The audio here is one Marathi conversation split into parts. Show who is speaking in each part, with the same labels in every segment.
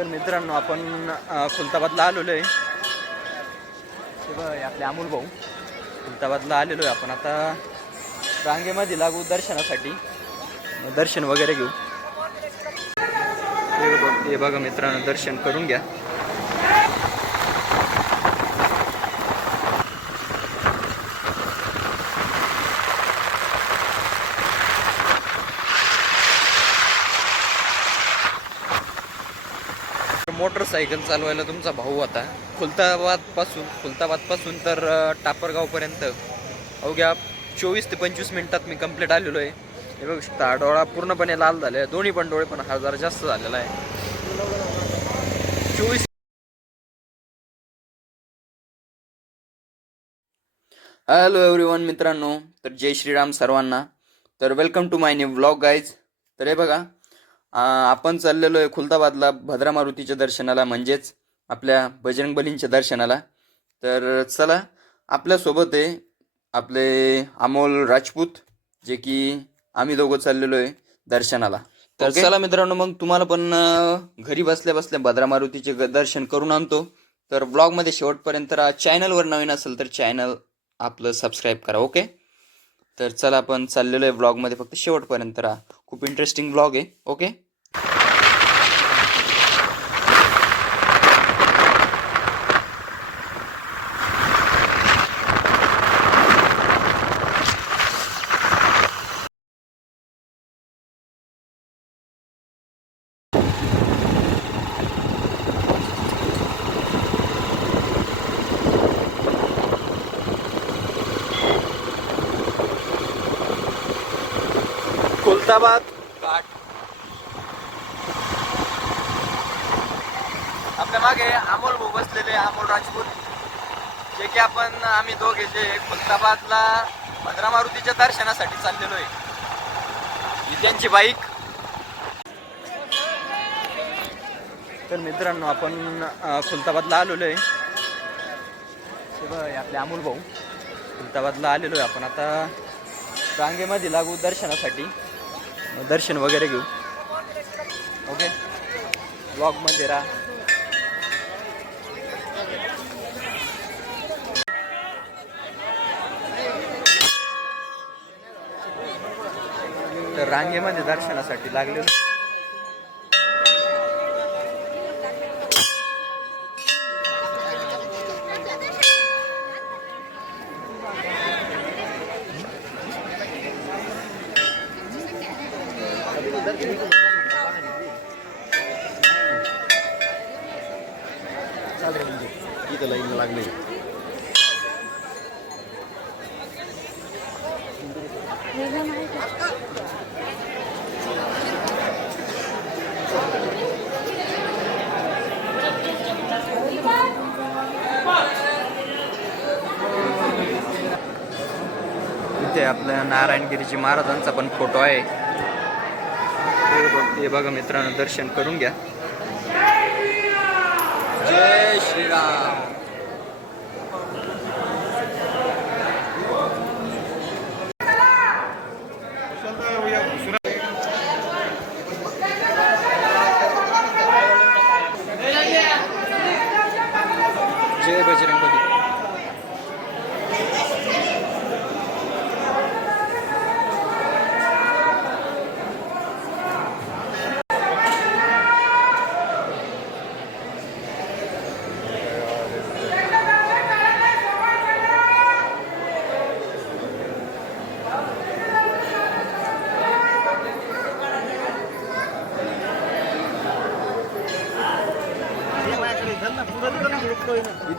Speaker 1: तर मित्रांनो आपण खुलताबादला आलेलो आहे. ते बघ आपले अमोल भाऊ. खुलताबादला आलेलो आहे आपण. आता रांगेमध्ये लागू दर्शनासाठी. मग दर्शन वगैरे घेऊ. हे बघ- हे बघा मित्रांनो दर्शन करून घ्या. मोटरसायकल चालवायला तुमचा भाऊ होता. खुलताबादपासून खुलताबादपासून तर टापरगावपर्यंत अवघ्या चोवीस ते पंचवीस मिनटात मी कंप्लीट आलेलो आहे. हे बघ शकता डोळा पूर्णपणे लाल झाले दोन्ही पण डोळे पण हजार जास्त झालेला आहे. चोवीस हॅलो एव्हरीवन मित्रांनो. तर जय श्रीराम सर्वांना. तर welcome to my new vlog guys तर हे बघा आपण चाललेलो आहे खुलताबादला भद्रा मारुतीच्या दर्शनाला म्हणजेच आपल्या बजरंग बलींच्या दर्शनाला. तर चला आपल्यासोबत आहे आपले अमोल राजपूत जे की आम्ही दोघं चाललेलो आहे दर्शनाला. तर चला मित्रांनो मग तुम्हाला पण घरी बसल्या बसल्या भद्रा मारुतीचे दर्शन करून आणतो. तर ब्लॉगमध्ये शेवटपर्यंत चॅनलवर नवीन असेल तर चॅनल आपलं सबस्क्राईब करा ओके तर चला आपण चाललेलो आहे ब्लॉगमध्ये फक्त शेवटपर्यंत राहा. खूप इंटरेस्टिंग ब्लॉग आहे ओके घाट आपल्या मागे अमोल भाऊ बसलेले अमोल राजपूत. जे की आपण आम्ही दोघे जे खुलताबादला भद्रा मारुतीच्या दर्शनासाठी चाललेलो आहे. ही त्यांची बाईक. तर मित्रांनो आपण खुलताबादला आलेलो आहे. आपले अमोल भाऊ. खुलताबादला आलेलो आहे आपण. आता रांगेमध्ये लागू दर्शनासाठी. दर्शन वगैरे घेऊ. ओके. ब्लॉगमध्ये राहा. तर रांगेमध्ये दर्शनासाठी लागले
Speaker 2: इथं लाईन लागली
Speaker 1: इथे आपल्या नारायणगिरीजी महाराजांचा पण फोटो आहे. हे बघा मित्रांनो दर्शन करून घ्या. जय श्रीराम.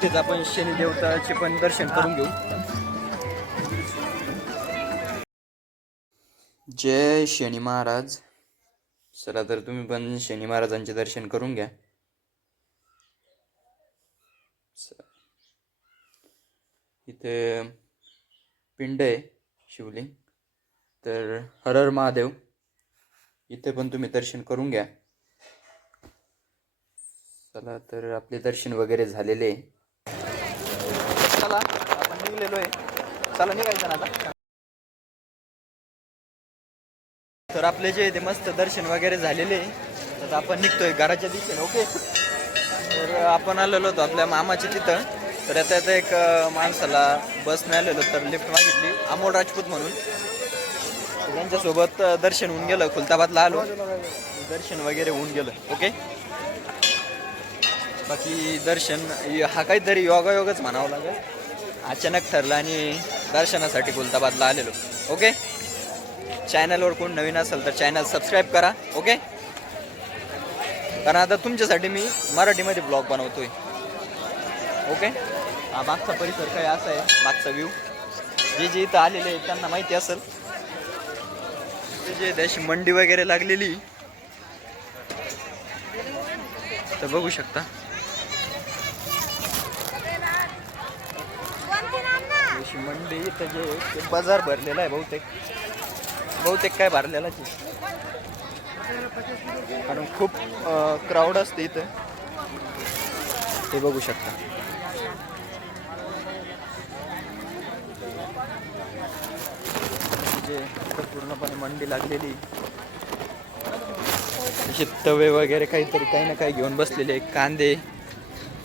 Speaker 1: इथेच आपण शनी देवताचे पण दर्शन करून घेऊ. जय शनी महाराज. चला तर तुम्ही पण शनी महाराजांचे दर्शन करून घ्या. इथे पिंड आहे शिवलिंग. तर हर हर महादेव इथे पण तुम्ही दर्शन करून घ्या. चला तर आपले दर्शन वगैरे झालेले आहे. चला आपण निघलेलो आहे. चला निघायचं ना आता. तर आपले जे ते मस्त दर्शन वगैरे झालेले आहे. आपण निघतोय घराच्या दिशेने ओके तर आपण आलेलो होतो आपल्या मामाच्या तिथं. तर आता आता एक माणसाला बसने आलेलो तर लिफ्ट मागितली. अमोल राजपूत म्हणून. त्यांच्यासोबत दर्शन होऊन गेलं खुलताबादला आलो. दर्शन वगैरे होऊन गेलं ओके बाकी दर्शन हा काहीतरी योगायोगच म्हणावं लागेल. अचानक ठरलं आणि दर्शनासाठी खुलताबादला आलेलो. ओके? चॅनलवर कोण नवीन असेल तर चॅनल सबस्क्राईब करा. ओके? कारण आता तुमच्यासाठी मी मराठीमध्ये ब्लॉग बनवतोय. ओके? हा मागचा परिसर काय असा आहे? मागचा व्ह्यू जे जे इथं आलेले आहेत त्यांना माहिती असेल. जे त्याची मंडी वगैरे लागलेली. तर बघू शकता. अशी मंडी इथं जे ते बाजार भरलेला आहे बहुतेक. बहुतेक काय भरलेलाच आहे कारण खूप क्राऊड असते इथं. ते बघू शकता. जे पूर्णपणे मंडी लागलेली. असे तवे वगैरे काहीतरी काही ना काही घेऊन बसलेले कांदे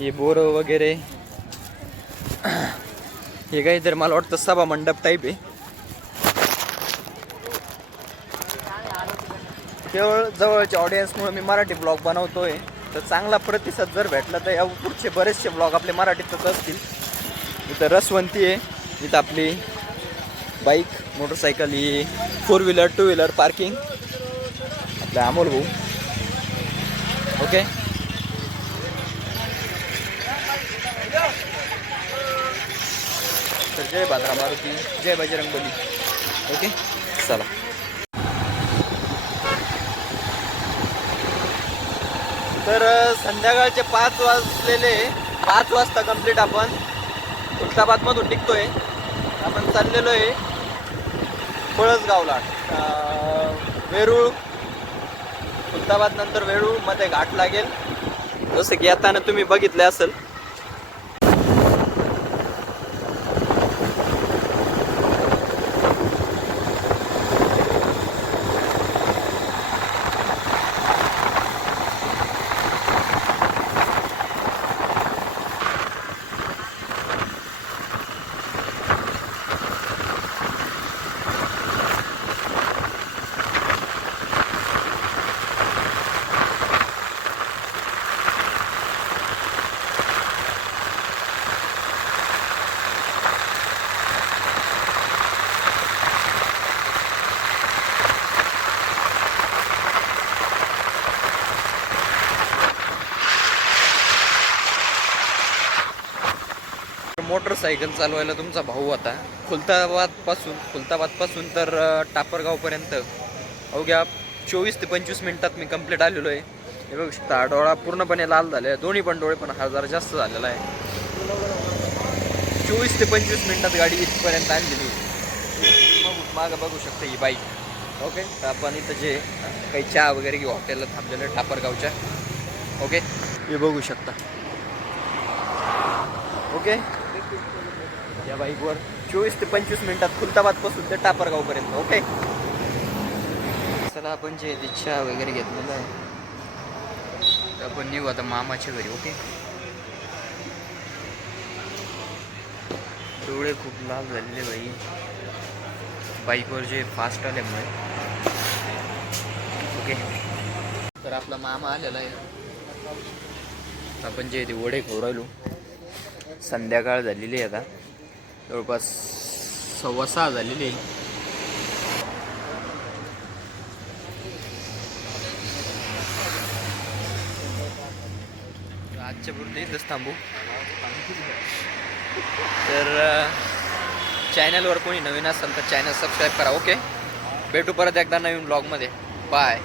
Speaker 1: हे बोरं वगैरे. हे काहीतरी मला वाटतं सभा मंडप टाईप आहे. केवळ जवळच्या ऑडियन्समुळे मी मराठी ब्लॉग बनवतोय. तर चांगला प्रतिसाद जर भेटला तर या पुढचे बरेचसे ब्लॉग आपले मराठीतच असतील. इथं रसवंती आहे. इथं आपली बाईक मोटरसायकल ही four wheeler two wheeler parking आपला अमोल भाऊ. ओके जय भाद्रा मारुती जय बजरंग बली ओके? चला. तर संध्याकाळचे पाच वाजलेले पाच वाजता कंप्लीट आपण. खुलताबादमधून निघतोय. आपण चाललेलो आहे पळसगावला. वेरूळ. खुलताबाद नंतर वेरूळमध्ये घाट लागेल. जसं की येताना तुम्ही बघितले असेल मोटरसायकल चालवायला तुमचा भाऊ होता. खुलताबादपासून खुलताबादपासून तर टापरगावपर्यंत अवघ्या चोवीस ते पंचवीस मिनिटात मी कंप्लीट आलेलो आहे. हे बघू शकता डोळा पूर्णपणे लाल झाले आहे. दोन्ही पण डोळे पण हजार जास्त झालेला आहे. चोवीस ते पंचवीस मिनिटात गाडी इथपर्यंत आणलेली बघू मागं बघू शकता ही बाईक. ओके तर आपण इथं जे काही चहा वगैरे घेऊ हॉटेलला थांबलेलं आहे टापरगावच्या. ओके हे बघू शकता. ओके या बाईकवर. चोवीस ते पंचवीस मिनिटात खुलताबादपासून ते टापरगावपर्यंत ओके? चला आपण जे ते वगैरे घेतलेलं आहे तर आपण निघू आता मामाच्या घरी ओके? डोळे खूप लाल झालेले बाई. बाईकवर जे फास्ट आल्यामुळे. ओके? तर आपला मामा आलेला आहे. आपण जे ते वडे खोरायलो राहिलो. संध्याकाळ झालेली आहे आता. जवळपास सव्वा सहा झालेली आहे. आजच्या पुरते इथंच थांबू. तर चॅनलवर कोणी नवीन असेल तर चॅनल सबस्क्राईब करा ओके भेटू परत एकदा नवीन ब्लॉगमध्ये बाय